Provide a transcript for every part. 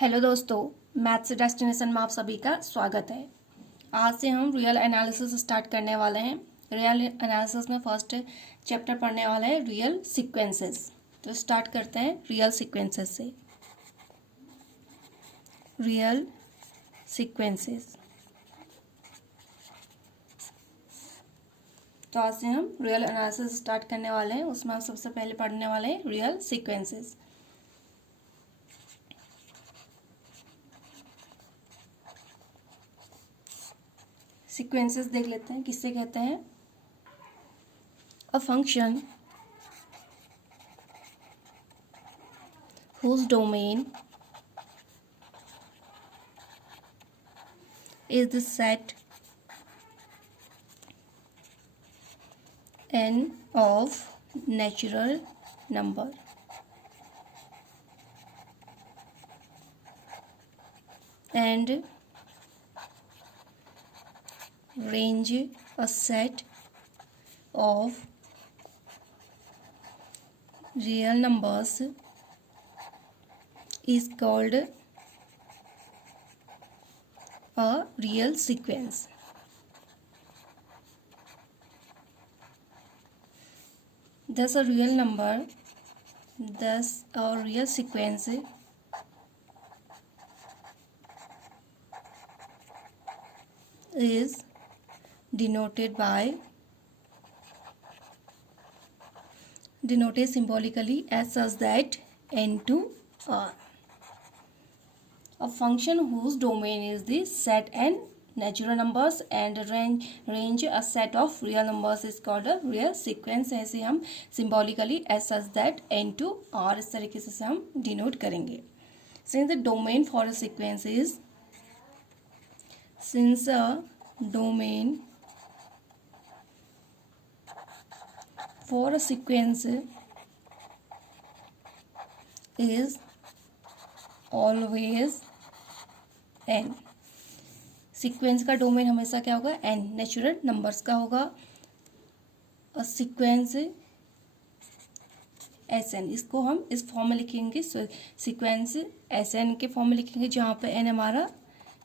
Hello दोस्तों, maths destination में आप सभी का स्वागत है। आज से हम रियल एनालिसिस स्टार्ट करने वाले हैं। रियल एनालिसिस में फर्स्ट चैप्टर पढ़ने वाला है रियल सीक्वेंसेस। तो स्टार्ट करते हैं रियल सीक्वेंसेस से। Real sequences. तो आज से हम रियल एनालिसिस स्टार्ट करने वाले हैं। उसमें हम सबसे पहले पढ़ने वाले हैं रियल सीक्वेंसेस। सीक्वेंसेस देख लेते हैं किससे कहते हैं। A function whose domain is the set n of natural number and range a set of real numbers is called a real sequence. Thus a real sequence is denoted symbolically as such that n to r. A function whose domain is the set n natural numbers and range a set of real numbers is called a real sequence. ऐसे हम symbolically as such that n to r इस तरीके से हम denote करेंगे. Since the domain for a sequence is always n. Sequence का domain हमेशा क्या होगा? n नेचुरल नंबर्स का होगा। और सीक्वेंस Sn, इसको हम इस फॉर्म में लिखेंगे, सीक्वेंस Sn के फॉर्म में लिखेंगे जहाँ पे n हमारा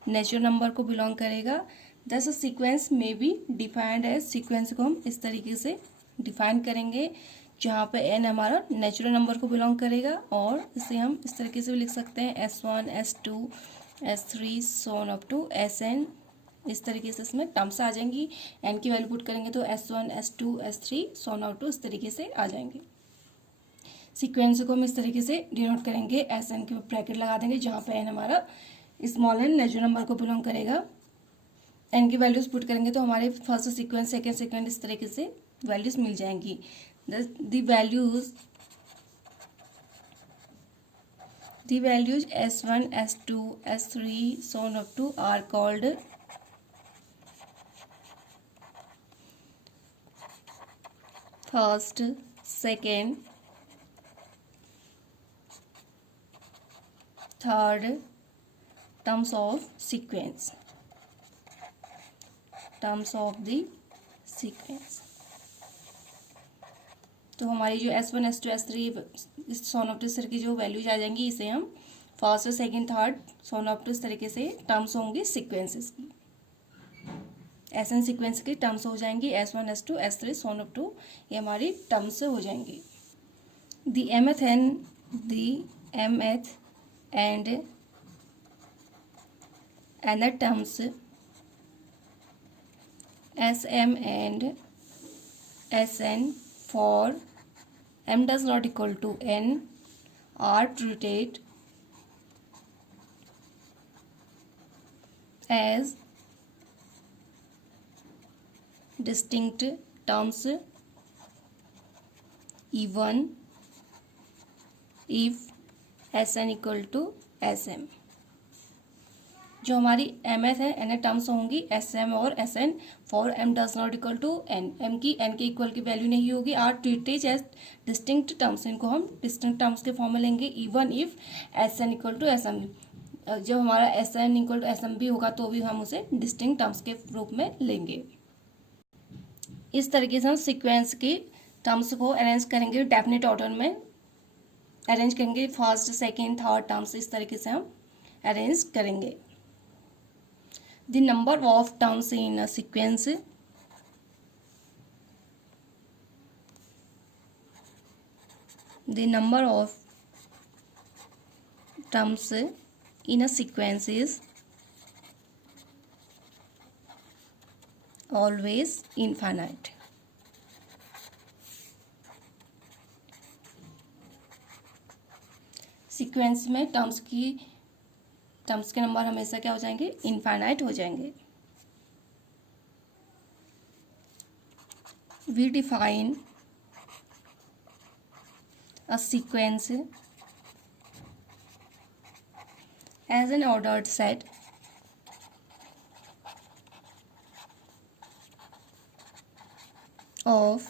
नेचुरल नंबर को बिलोंग करेगा। दस सीक्वेंस में बी डिफाइंड एज, सीक्वेंस को हम इस तरीके से डिफाइन करेंगे जहाँ पे n हमारा नेचुरल नंबर को बिलोंग करेगा। और इसे हम इस तरीके से भी लिख सकते हैं S1 S2 S3 Son up to Sn। इस तरीके से इसमें टर्म्स आ जाएंगी। n की वैल्यू पुट करेंगे तो S1 S2 S3 Son up to इस तरीके से आ जाएंगे। सीक्वेंस को हम इस तरीके से डिनोट करेंगे, Sn के ब्रैकेट लगा देंगे जहाँ पे n हमारा स्मॉल n नेचुरल नंबर को बिलोंग करेगा। n की वैल्यूज पुट करेंगे तो हमारे फर्स्ट सीक्वेंस सेकेंड सेकेंड इस तरीके से वैल्यूज मिल जाएंगी। The values S1, S2, S3 so on up to are called first, second, third terms of sequence. Terms of the sequence. तो हमारी जो S1, S2, S3 Son up to इस तरह की जो वैल्यूज आ जाएंगी, इसे हम first second third so on up to इस तरीके से टर्म्स होंगे सीक्वेंसेस की। Sn सीक्वेंस की टर्म्स हो जाएंगी S1, S2, S3 Son up to, ये हमारी टर्म्स हो जाएंगी। The mth and other terms Sm and Sn for m does not equal to n are treated as distinct terms even if Sn equal to Sm। जो हमारी mth है n terms होंगी Sm और Sn for m does not equal to n, m की n के equal की value नहीं होगी। Are treated as distinct terms, इनको हम डिस्टिंक्ट टर्म्स के फॉर्म में लेंगे even if Sn equal to Sm। जब हमारा Sn इक्वल टू Sm भी होगा तो भी हम उसे डिस्टिंक्ट टर्म्स के रूप में लेंगे। इस तरीके से हम सीक्वेंस की टर्म्स को अरेंज करेंगे, डेफिनेट ऑर्डर में अरेंज करेंगे, फर्स्ट सेकेंड थर्ड टर्म्स इस तरीके से हम अरेंज करेंगे। The number of terms in a sequence, the number of terms in a sequence is always infinite. Sequence में टर्म्स के नंबर हमेशा क्या हो जाएंगे, इनफाइनाइट हो जाएंगे। We define a sequence as an ordered set of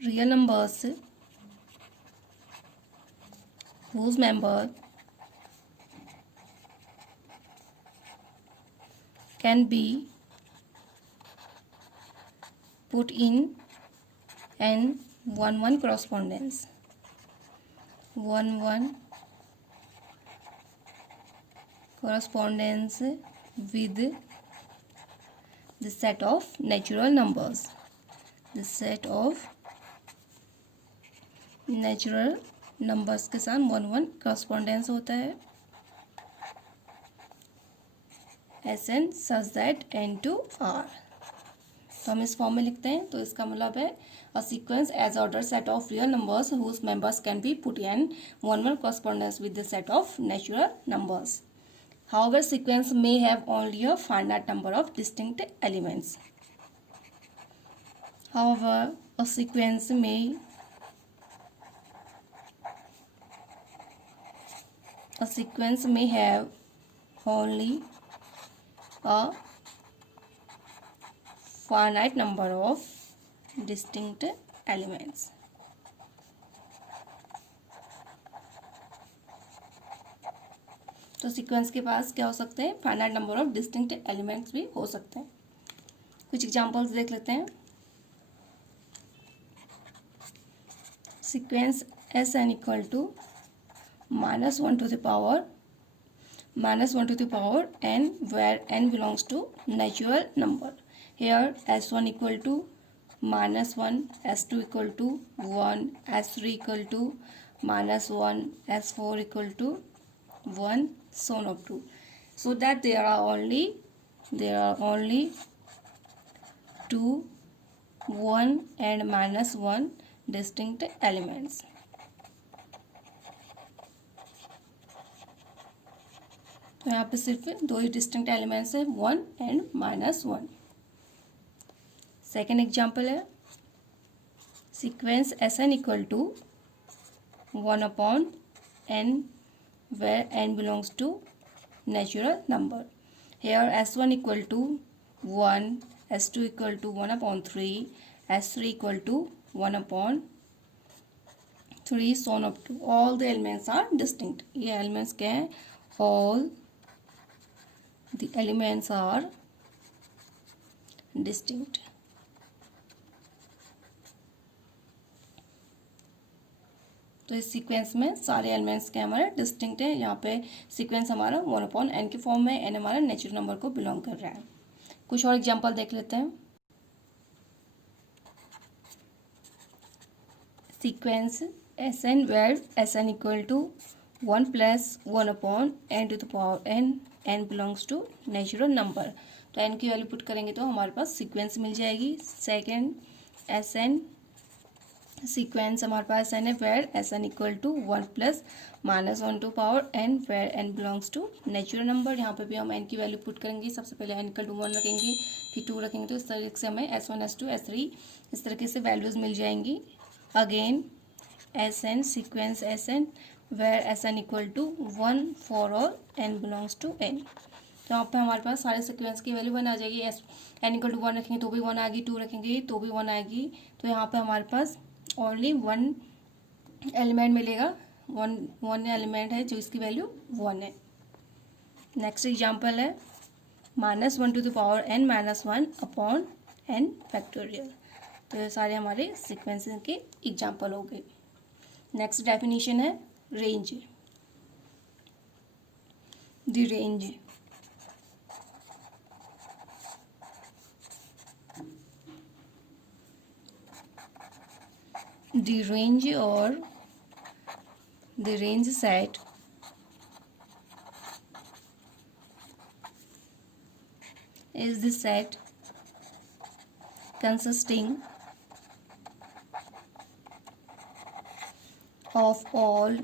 real numbers whose member can be put in an 1-1 correspondence, 1-1 correspondence with the set of natural numbers. The set of natural numbers के साथ 1-1 correspondence होता है। Sn such that n to r, तो हम इस form में लिखते हैं। तो इसका मतलब है a sequence as ordered set of real numbers whose members can be put in 1-1 correspondence with the set of natural numbers. However, sequence may have only a finite number of distinct elements. However, a sequence may have only a finite number of distinct elements. तो sequence के पास क्या हो सकते हैं, finite number of distinct elements भी हो सकते हैं। कुछ एग्जांपल्स देख लेते हैं। Sequence Sn equal to -1 to the power n where n belongs to natural number. Here S1 equal to -1, S2 equal to 1, S3 equal to -1, S4 equal to 1, so on up to, so that there are only 2, 1 and -1 distinct elements. तो यहाँ पे सिर्फ दो ही distinct elements है, 1 and -1। Second example है sequence Sn equal to 1/n where n belongs to natural number. Here S1 equal to 1, S2 equal to 1/3, S3 equal to 1/3, so on up to. All the elements are distinct. ये elements क्या है, all the elements are distinct. तो इस sequence में सारे elements क्या हमारे distinct है। यहाँ पे सीक्वेंस हमारा 1/n के फॉर्म में, n हमारा नेचुरल नंबर को बिलोंग कर रहा है। कुछ और एग्जांपल देख लेते हैं। Sequence Sn where Sn equal to 1 + 1/n to the power n belongs to natural number. तो n की वैल्यू पुट करेंगे तो हमारे पास सीक्वेंस मिल जाएगी। सेकेंड Sn सीक्वेंस हमारे पास n है where Sn equal to 1 + -1 to power n where n belongs to natural number. यहाँ पे भी हम n की वैल्यू पुट करेंगे। सबसे पहले n इक्वल टू 1 रखेंगे, फिर 2 रखेंगे, तो इस तरीके से हमें S1 S2 S3 इस तरीके से वैल्यूज मिल जाएंगी। Again Sn sequence Sn where Sn equal to 1 for all n belongs to n। तो यहाँ पे हमारे पास सारे सीक्वेंस की वैल्यू 1 आ जाएगी। n इक्वल टू 1 रखेंगे तो भी 1 आएगी, 2 रखेंगे तो भी 1 आएगी। तो यहाँ पे हमारे पास ओनली 1 एलिमेंट मिलेगा, 1 एलिमेंट है जो इसकी वैल्यू 1 है। नेक्स्ट एग्जांपल है -1 to the power n -1/n factorial. तो ये सारे हमारे सीक्वेंसेस के एग्जांपल हो गए। नेक्स्ट डेफिनेशन है range. the range or the range set is the set consisting of all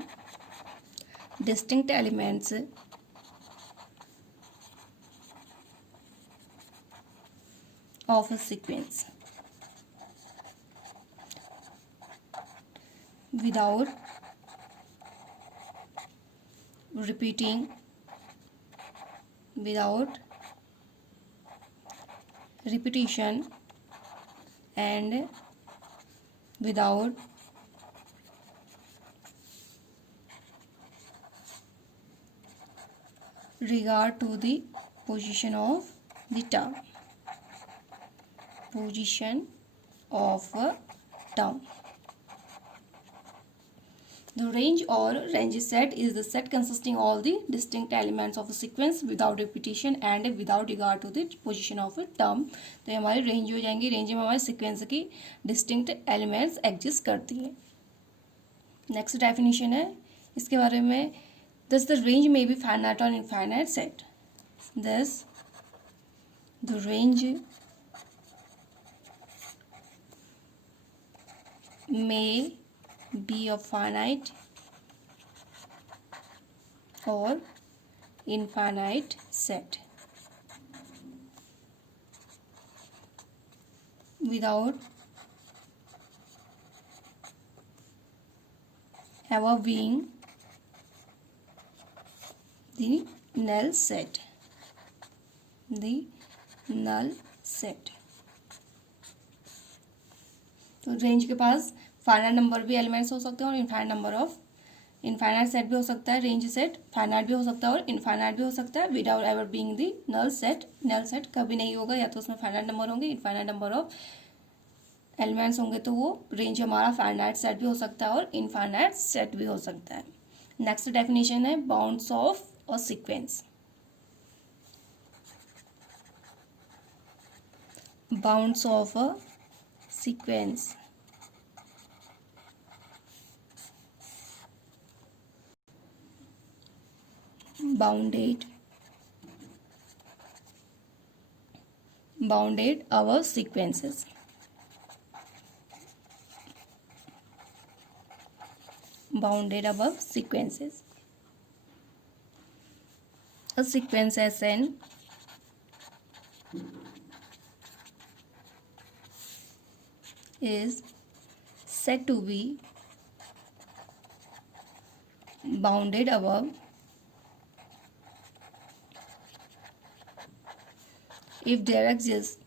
distinct elements of a sequence without repetition and without regard to the position of the term. The range or range set is the set consisting of all the distinct elements of a sequence without repetition and without regard to the position of a term. तो ये हमारी range हो जाएंगी. Range में हमारे sequence की distinct elements exist करती हैं. नेक्स्ट डेफिनेशन है इसके बारे में. Thus the range may be finite or infinite set. Thus the range may be a finite or infinite set without ever being the null set. तो range के पास finite number भी elements हो सकते हैं और इनफाइनाइट सेट भी हो सकता है. रेंज सेट फाइनाइट भी हो सकता है और इनफाइनाइट भी हो सकता है without ever being the null set. Null set कभी नहीं होगा, या तो उसमें फाइनाइट नंबर होंगे, इनफाइनाइट नंबर ऑफ एलिमेंट्स होंगे, तो वो रेंज हमारा फाइनाइट सेट भी हो सकता है और इनफाइनाइट सेट भी हो सकता है. नेक्स्ट डेफिनेशन है bounds of a sequence. Bounds of a sequence. Bounded our sequences. Bounded above sequences. A sequence Sn is said to be bounded above if there exists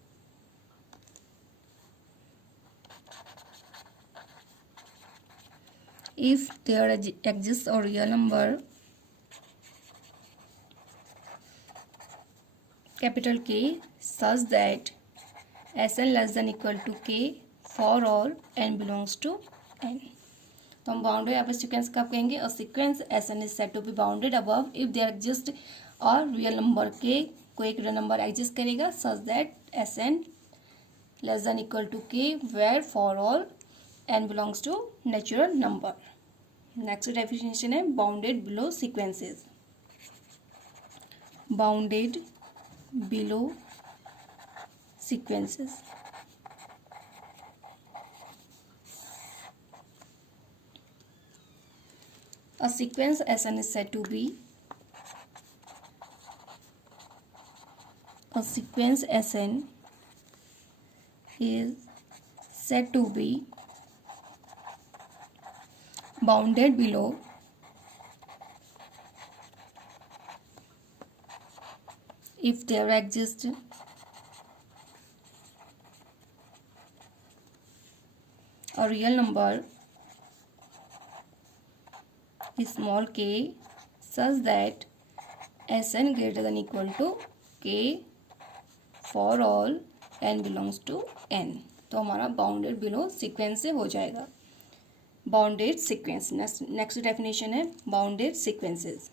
a real number capital K such that Sn less than equal to K for all n belongs to n. तो हम bounded यहाँ पे sequence कब कहेंगे? A sequence Sn is said to be bounded above if there exist और real number के, कोई एक रियल नंबर एग्जिस्ट करेगा such that Sn less than equal to K where for all n belongs to natural number. Next definition है bounded below sequences. Bounded below sequences. A sequence Sn is said to be bounded below if there exists a real number small k such that Sn greater than equal to K for all n belongs to n. तो हमारा bounded below sequence से हो जाएगा. Bounded sequence. Next definition है bounded sequences.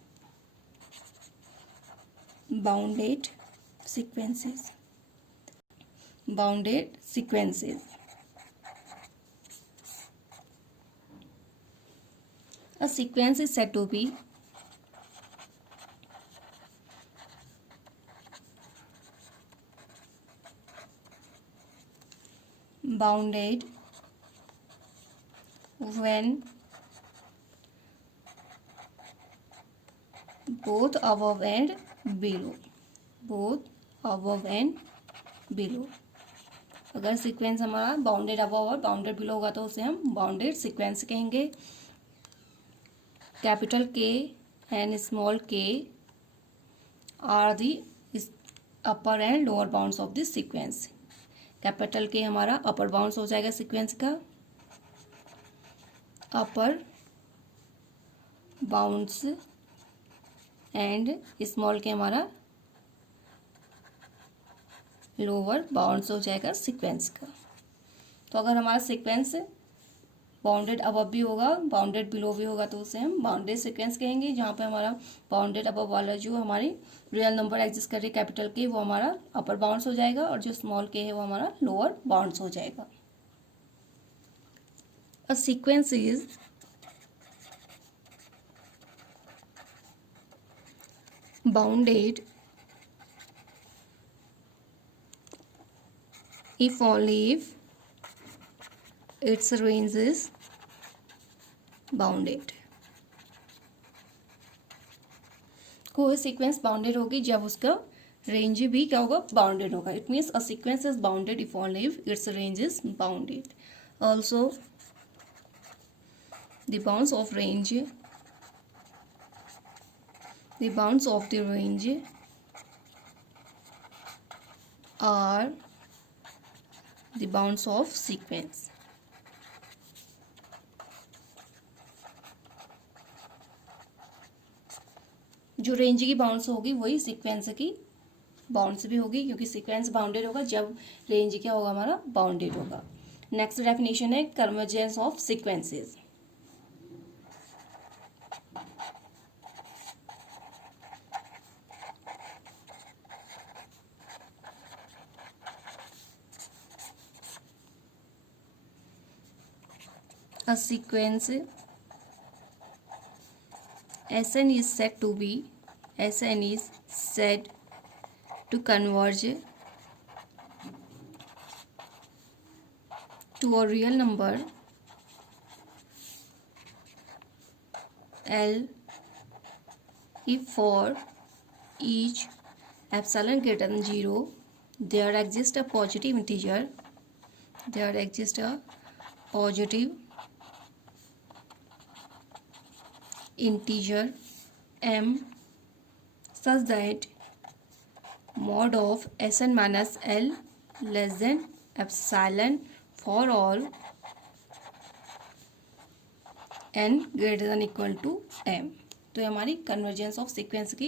bounded sequences. Bounded sequences. A sequence is said to be bounded when both above and below. Both above and below. अगर sequence हमारा bounded above और bounded below होगा तो उसे हम bounded sequence कहेंगे. Capital K and small K are the upper and lower bounds of this sequence. Capital K हमारा अपर bounds हो जाएगा सीक्वेंस का, अपर बाउंड्स, एंड स्मॉल के हमारा लोअर बाउंड्स हो जाएगा सीक्वेंस का. तो अगर हमारा सीक्वेंस बाउंडेड अबव भी होगा बाउंडेड बिलो भी होगा तो उसे हम बाउंडेड सीक्वेंस कहेंगे. जहाँ पे हमारा बाउंडेड अबव वाला जो हमारी रियल नंबर एग्जिस्ट कर रही है कैपिटल के, वो हमारा अपर बाउंड्स हो जाएगा और जो स्मॉल के है वो हमारा लोअर बाउंड्स हो जाएगा. A sequence is bounded if only if its range is bounded. कोई सीक्वेंस बाउंडेड होगी जब उसका रेंज भी क्या होगा, बाउंडेड होगा. It means a sequence is bounded if only if its range is bounded. Also the bounds of range, the bounds of the range are the bounds of sequence. जो range की bounds होगी वही sequence की bounds भी होगी, क्योंकि sequence bounded होगा जब रेंज क्या होगा, हमारा बाउंडेड होगा. नेक्स्ट डेफिनेशन है convergence of sequences. A sequence Sn is said to be Sn is said to converge to a real number L if for each epsilon greater than 0 there exists a positive integer, there exists a positive integer m such that mod of Sn minus L less than epsilon for all n greater than equal to m. तो ये हमारी convergence of sequence की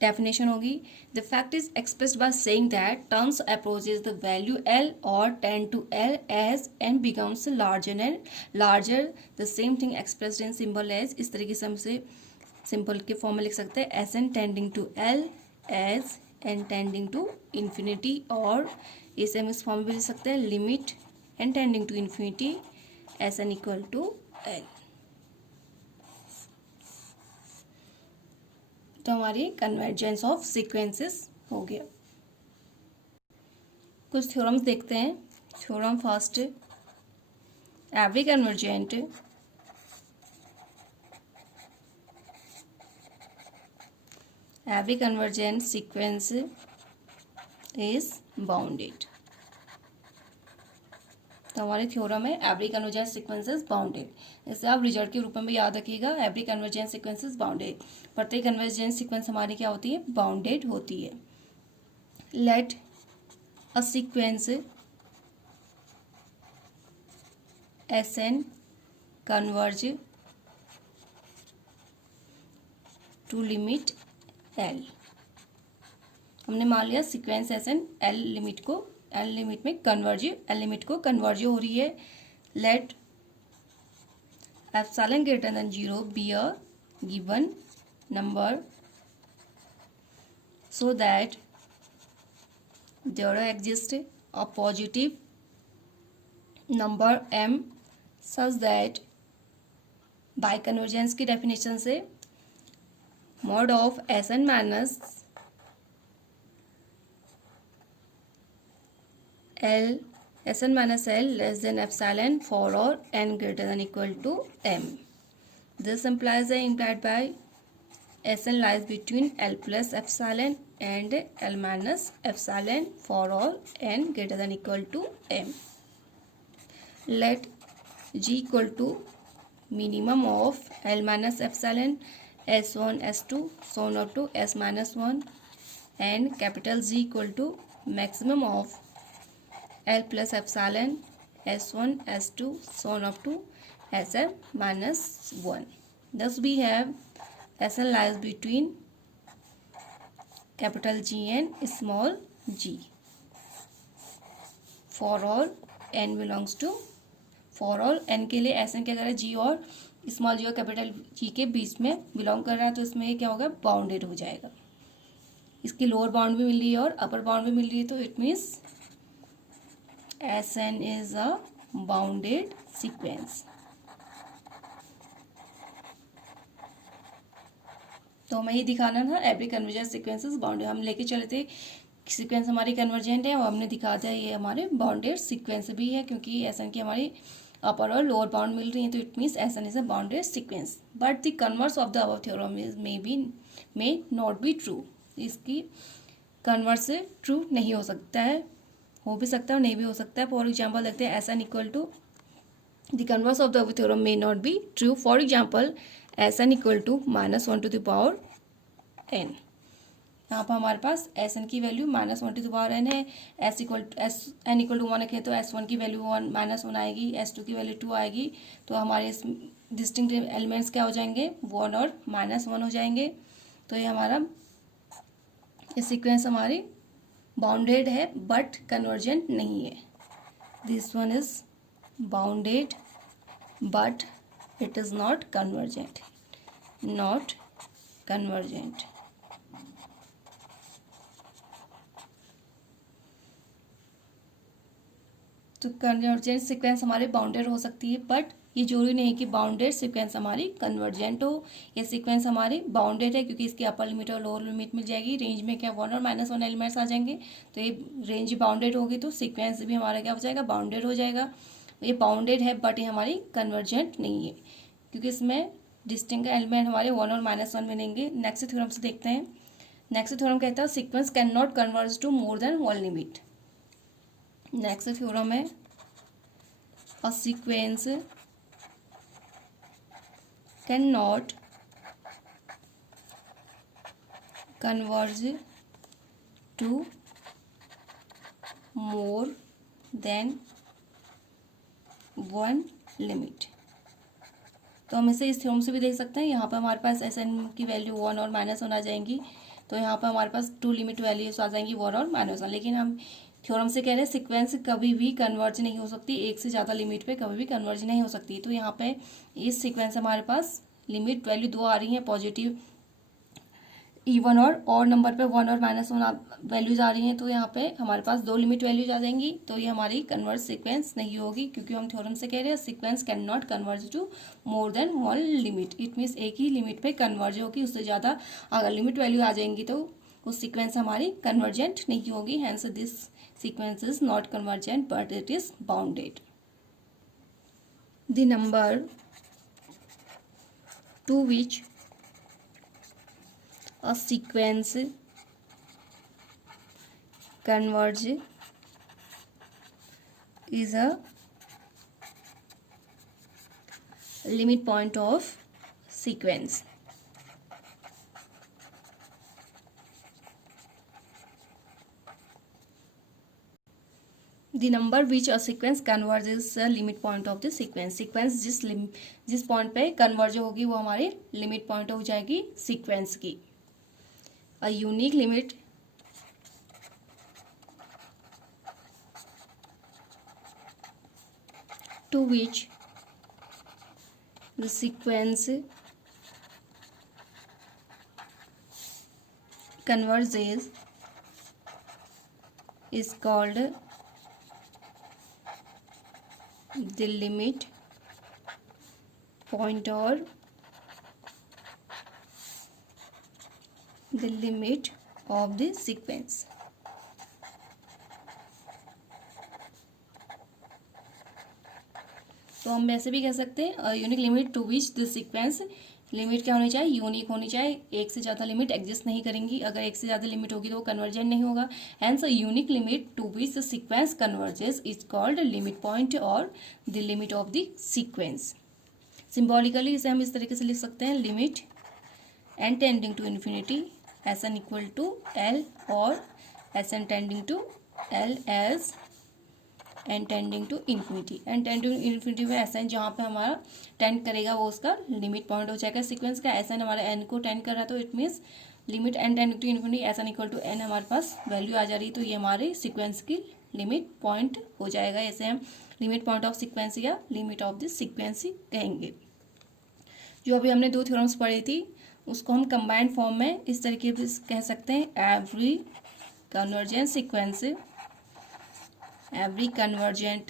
definition होगी. The fact is expressed by saying that terms approaches the value L और tend to L as n becomes larger and larger. The same thing expressed in symbol as. इस तरीके से हम इसे simple के form में लिख सकते हैं Sn tending to L as n tending to infinity, और इसे हम इस फॉर्म में भी लिख सकते हैं limit n tending to infinity Sn equal to L. तो हमारी कन्वर्जेंस ऑफ सीक्वेंसेस हो गया. कुछ थ्योरम्स देखते हैं. Theorem first, every convergent sequence is bounded. तो हमारे थ्योरम है every convergent sequence is bounded. इसे आप रिजल्ट के रूप में भी याद रखिएगा, every convergent sequence is bounded. प्रत्येक कन्वर्जेंट सीक्वेंस हमारी क्या होती है, बाउंडेड होती है. Let a sequence Sn converge to limit L. हमने मान लिया सीक्वेंस Sn L लिमिट में कन्वर्ज हो रही है. Let epsilon greater than 0 be a given number so that there exists a positive number m such that by convergence की definition से mod of Sn minus L Sn minus L less than epsilon for all n greater than equal to m. This implies that implied by Sn lies between L plus epsilon and L minus epsilon for all n greater than equal to m. Let G equal to minimum of L minus epsilon S1 S2 so on up to S minus 1 and capital Z equal to maximum of L plus epsilon S1 S2 so on up to Sn minus 1. Thus we have Sn lies between capital G and small g for all n belongs to for all n के लिए S N क्या करें जी और small जी और capital G के बीच में belong कर रहा है तो इसमें क्या होगा बाउंडेड हो जाएगा. इसकी लोअर बाउंड भी मिल रही है और अपर बाउंड भी मिल रही है तो it means s n is a bounded sequence. तो हमें ये दिखाना था every convergent sequence is bounded. हम लेके चले थे सीक्वेंस हमारी कन्वर्जेंट है और हमने दिखा दिया ये हमारे बाउंडेड सीक्वेंस भी है क्योंकि एस एन की हमारी अपर और लोअर बाउंड मिल रही है तो it means s n is a bounded sequence. But the converse of the above theorem is may not be true. इसकी कन्वर्स से ट्रू नहीं हो सकता है, हो भी सकता है और नहीं भी हो सकता है. फॉर एग्जाम्पल देखते हैं s n equal to the converse of the above theorem may not be true. For example s n equal to -1 to the power n. यहाँ पर हमारे पास एस एन की value -1 to the power n है. S n equal to 1 रखें तो S1 की value -1 आएगी, S2 की वैल्यू 2 आएगी. तो हमारे इस डिस्टिंक्ट एलिमेंट्स क्या हो जाएंगे 1 और -1 हो जाएंगे. तो ये हमारा ये सीक्वेंस हमारी बाउंडेड है बट कन्वर्जेंट नहीं है. This one is bounded but it is not convergent. Not convergent. तो कन्वर्जेंट सीक्वेंस हमारे बाउंडेड हो सकती है बट ये जरूरी नहीं कि बाउंडेड सीक्वेंस हमारी कन्वर्जेंट हो. ये सीक्वेंस हमारी बाउंडेड है क्योंकि इसकी अपर लिमिट और लोअर लिमिट मिल जाएगी. रेंज में क्या 1 और -1 एलिमेंट्स आ जाएंगे तो ये रेंज बाउंडेड होगी तो सीक्वेंस भी हमारा क्या हो जाएगा बाउंडेड हो जाएगा. ये बाउंडेड है बट ये हमारी कन्वर्जेंट नहीं है क्योंकि इसमें डिस्टिंक्ट एलिमेंट हमारे 1 और -1 मिलेंगे. नेक्स्ट थ्योरम से देखते हैं. नेक्स्ट थ्योरम कहता है sequence can not converge to more than one limit. Next theorem है a sequence cannot converge to more than one limit. तो हम इसे इस थ्योरम से भी देख सकते हैं. यहाँ पर हमारे पास एस एन की वैल्यू 1 और -1 आ जाएंगी तो यहाँ पर हमारे पास 2 लिमिट वैल्यूज आ जाएंगी 1 और -1. लेकिन हम थ्योरम से कह रहे हैं सीक्वेंस कभी भी कन्वर्ज नहीं हो सकती, एक से ज़्यादा लिमिट पे कभी भी कन्वर्ज नहीं हो सकती. तो यहाँ पे इस सीक्वेंस हमारे पास लिमिट वैल्यू 2 आ रही हैं पॉजिटिव इवन और नंबर पे 1 और -1 वैल्यूज आ रही हैं. तो यहाँ पे हमारे पास 2 लिमिट वैल्यूज आ जाएंगी तो ये हमारी कन्वर्ज सीक्वेंस नहीं होगी क्योंकि हम थ्योरम से कह रहे हैं sequence can not converge to more than one limit. It means एक ही लिमिट पे कन्वर्ज होगी, उससे ज़्यादा अगर लिमिट वैल्यू आ जाएंगी तो उस सीक्वेंस हमारी कन्वर्जेंट नहीं होगी. Hence this sequence is not convergent but it is bounded. The number to which a sequence converge is a limit point of sequence. The number which a sequence converges is a limit point of the sequence. sequence जिस point पे converge होगी वो हमारी limit point हो जाएगी sequence की. a unique limit to which the sequence converges is called the limit point or the limit of the sequence. तो हम ऐसे भी कह सकते हैं unique limit to which the sequence, limit क्या होनी चाहिए, यूनिक होनी चाहिए, एक से ज़्यादा लिमिट एग्जिस्ट नहीं करेंगी, अगर एक से ज़्यादा लिमिट होगी तो वो कन्वर्जेंट नहीं होगा। Hence unique limit to which the sequence converges is called limit point और the limit of the sequence. Symbolically इसे हम इस तरीके से लिख सकते हैं, limit n tending to infinity s n equal to l और s n tending to l as n tending to infinity. N tending to infinity में एस एन जहाँ पे हमारा टेंड करेगा वो उसका लिमिट पॉइंट हो जाएगा सीक्वेंस का। एस एन हमारा एन को टेंड कर रहा है तो it means limit n tending to infinity s n equal to n हमारे पास वैल्यू आ जा रही है, तो ये हमारे सीक्वेंस की लिमिट पॉइंट हो जाएगा। ऐसे हम लिमिट पॉइंट ऑफ सीक्वेंस या लिमिट ऑफ दिस सीक्वेंस ही कहेंगे। जो अभी हमने दो थ्योरम्स पढ़ी थी उसको हम कंबाइंड फॉर्म में इस तरीके से कह सकते हैं, every convergent sequence, every convergent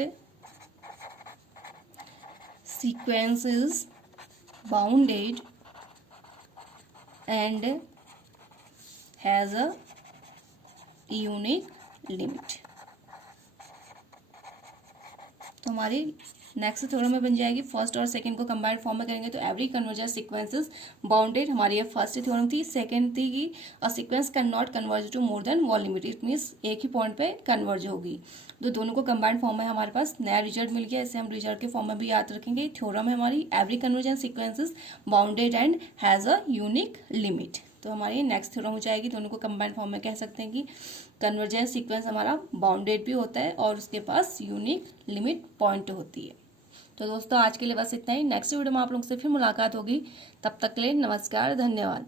sequence is bounded and has a unique limit। तो हमारी नेक्स्ट थ्योरम में बन जाएगी, फर्स्ट और सेकंड को कंबाइंड फॉर्म में करेंगे तो एवरी कन्वर्जेंट सीक्वेंसेस बाउंडेड, हमारी ये फर्स्ट थ्योरम थी। सेकंड थी कि a sequence can not converge to more than one limit, it means एक ही पॉइंट पे कन्वर्ज होगी। तो दोनों को कंबाइंड फॉर्म में हमारे पास नया रिजल्ट मिल गया, इसे हम रिजल्ट के फॉर्म में भी याद रखेंगे। थ्योरम है हमारी, every convergent sequences bounded and has a unique limit. तो हमारी नेक्स्ट थ्योरम हो जाएगी, दोनों को कंबाइंड फॉर्म में कह सकते हैं कि कन्वर्जेंट सीक्वेंस हमारा बाउंडेड भी होता है और उसके पास यूनिक लिमिट पॉइंट होती है। तो दोस्तों आज के लिए बस इतना ही, नेक्स्ट वीडियो में आप लोगों से फिर मुलाकात होगी, तब तक के लिए नमस्कार, धन्यवाद।